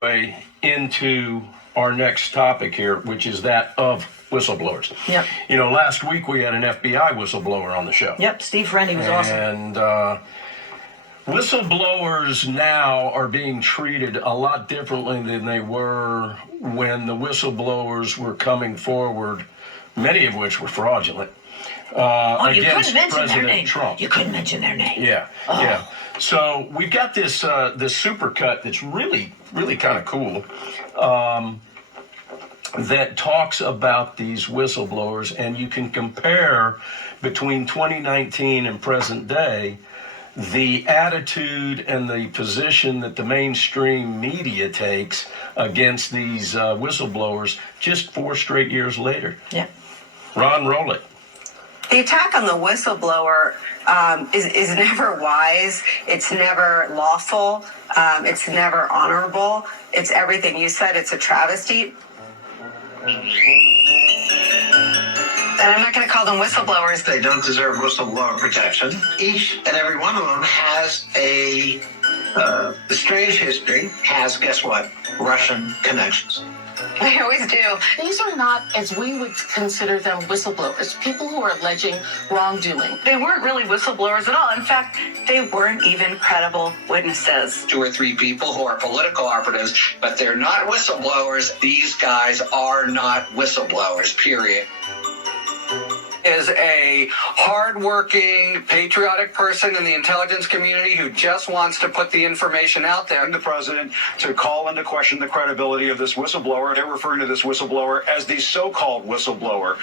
Way into our next topic here, which is that of whistleblowers. Yep. You know, last week we had an FBI whistleblower on the show. Yep, Steve Rennie was awesome. And whistleblowers now are being treated a lot differently than they were when the whistleblowers were coming forward, many of which were fraudulent. You couldn't mention President their name. Trump. You couldn't mention their name. Yeah, yeah. So we've got this this supercut that's really kind of cool, that talks about these whistleblowers, and you can compare between 2019 and present day the attitude and the position that the mainstream media takes against these whistleblowers just 4 straight years later. Yeah. Ron, roll it. The attack on the whistleblower is never wise. It's never lawful. It's never honorable. It's everything you said. It's a travesty. And I'm not going to call them whistleblowers. They don't deserve whistleblower protection. Each and every one of them has a strange history, has, guess what, Russian connections. They always do. These are not, as we would consider them, whistleblowers, people who are alleging wrongdoing. They weren't really whistleblowers at all. In fact, they weren't even credible witnesses. 2 or 3 people who are political operatives, but they're not whistleblowers. These guys are not whistleblowers, period. Is a hardworking, patriotic person in the intelligence community who just wants to put the information out there. The president to call into question the credibility of this whistleblower. They're referring to this whistleblower as the so-called whistleblower.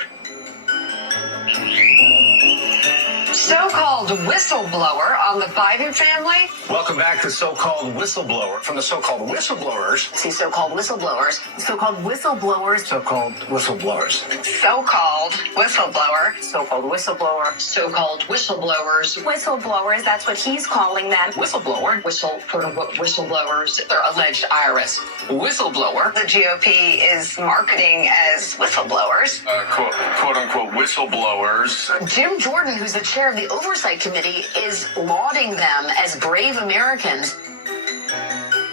So-called whistleblower on the Biden family? Welcome back to so-called whistleblower. From the so-called whistleblowers. See, so-called whistleblowers. So-called whistleblowers. So-called whistleblowers. So-called whistleblower. So-called whistleblower. So-called whistleblowers. Whistleblowers, that's what he's calling them. Whistleblower. Whistleblowers. They're alleged IRS. Whistleblower. The GOP is marketing as whistleblowers. Quote-unquote whistleblowers. Jim Jordan, who's the chair of the Oversight Committee, is lauding them as brave Americans.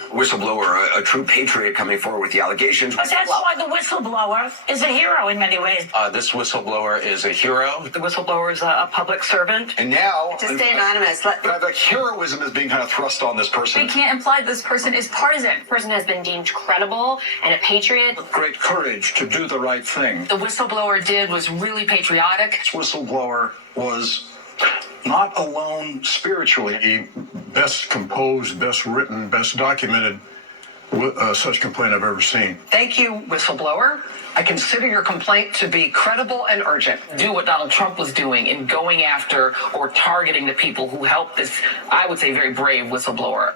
Whistleblower, a true patriot coming forward with the allegations. But that's why the whistleblower is a hero in many ways. This whistleblower is a hero. The whistleblower is a public servant. And now, To stay anonymous. the heroism is being kind of thrust on this person. We can't imply this person is partisan. The person has been deemed credible and a patriot. Great courage to do the right thing. The whistleblower did was really patriotic. This whistleblower was not alone spiritually. The best composed, best written, best documented such complaint I've ever seen. Thank you, whistleblower. I consider your complaint to be credible and urgent. Do what Donald Trump was doing in going after or targeting the people who helped this, I would say, very brave whistleblower.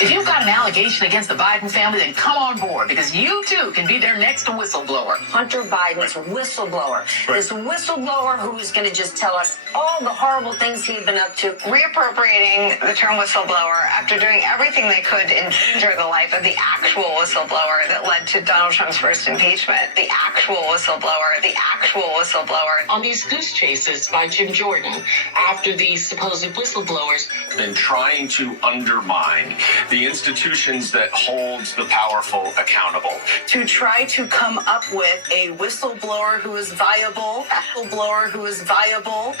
If you've got an allegation against the Biden family, then come on board, because you too can be their next whistleblower. Hunter Biden's whistleblower. This whistleblower who is going to just tell us all the horrible things he'd been up to. Reappropriating the term whistleblower after doing everything they could to endanger the life of the actual whistleblower that led to Donald Trump's first impeachment. The actual whistleblower. The actual whistleblower. On these goose chases by Jim Jordan after these supposed whistleblowers. Been trying to undermine the institutions that holds the powerful accountable. To try to come up with a whistleblower who is viable. Whistleblower who is viable.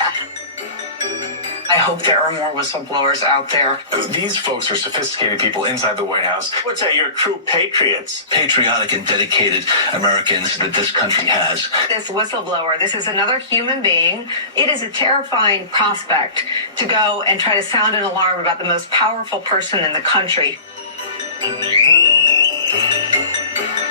I hope there are more whistleblowers out there. These folks are sophisticated people inside the White House. I would say you're true patriots. Patriotic and dedicated Americans that this country has. This whistleblower, this is another human being. It is a terrifying prospect to go and try to sound an alarm about the most powerful person in the country.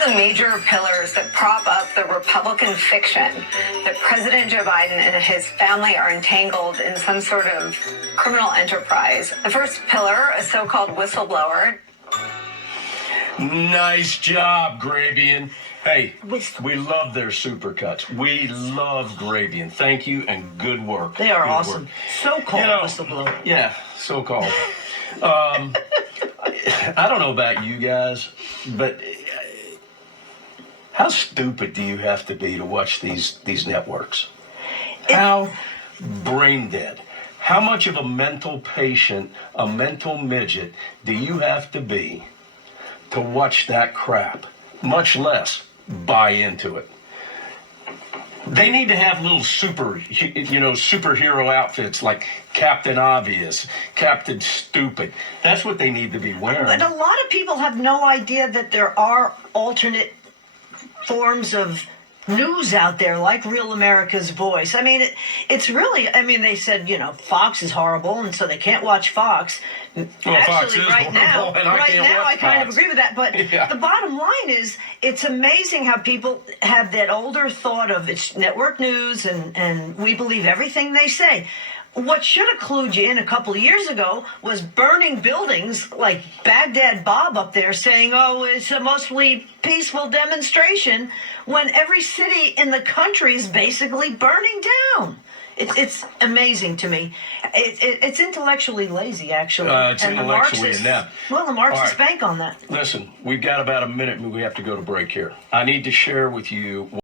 The major pillars that prop up the Republican fiction that President Joe Biden and his family are entangled in some sort of criminal enterprise. The first pillar, a so-called whistleblower. Nice job, Grabian. Hey, we love their supercuts. We love Grabian. Thank you and good work. They are good awesome. Work. So-called whistleblower. Yeah, so-called. I don't know about you guys, but how stupid do you have to be to watch these networks? How brain dead? How much of a mental patient, a mental midget do you have to be to watch that crap, much less buy into it? They need to have little superhero outfits like Captain Obvious, Captain Stupid. That's what they need to be wearing. But a lot of people have no idea that there are alternate forms of news out there, like Real America's Voice. I mean, it's really, I mean, they said, Fox is horrible, and so they can't watch Fox. Well, Fox is right now, horrible, and I can't watch I kind of Fox. agree with that. But Yeah. the bottom line is, it's amazing how people have that older thought of it's network news, and we believe everything they say. What should have clued you in a couple of years ago was burning buildings like Baghdad Bob up there saying, oh, it's a mostly peaceful demonstration, when every city in the country is basically burning down. It's amazing to me. It's intellectually lazy, actually. It's intellectually inept. Well, the Marxists All right. bank on that. Listen, we've got about a minute and we have to go to break here. I need to share with you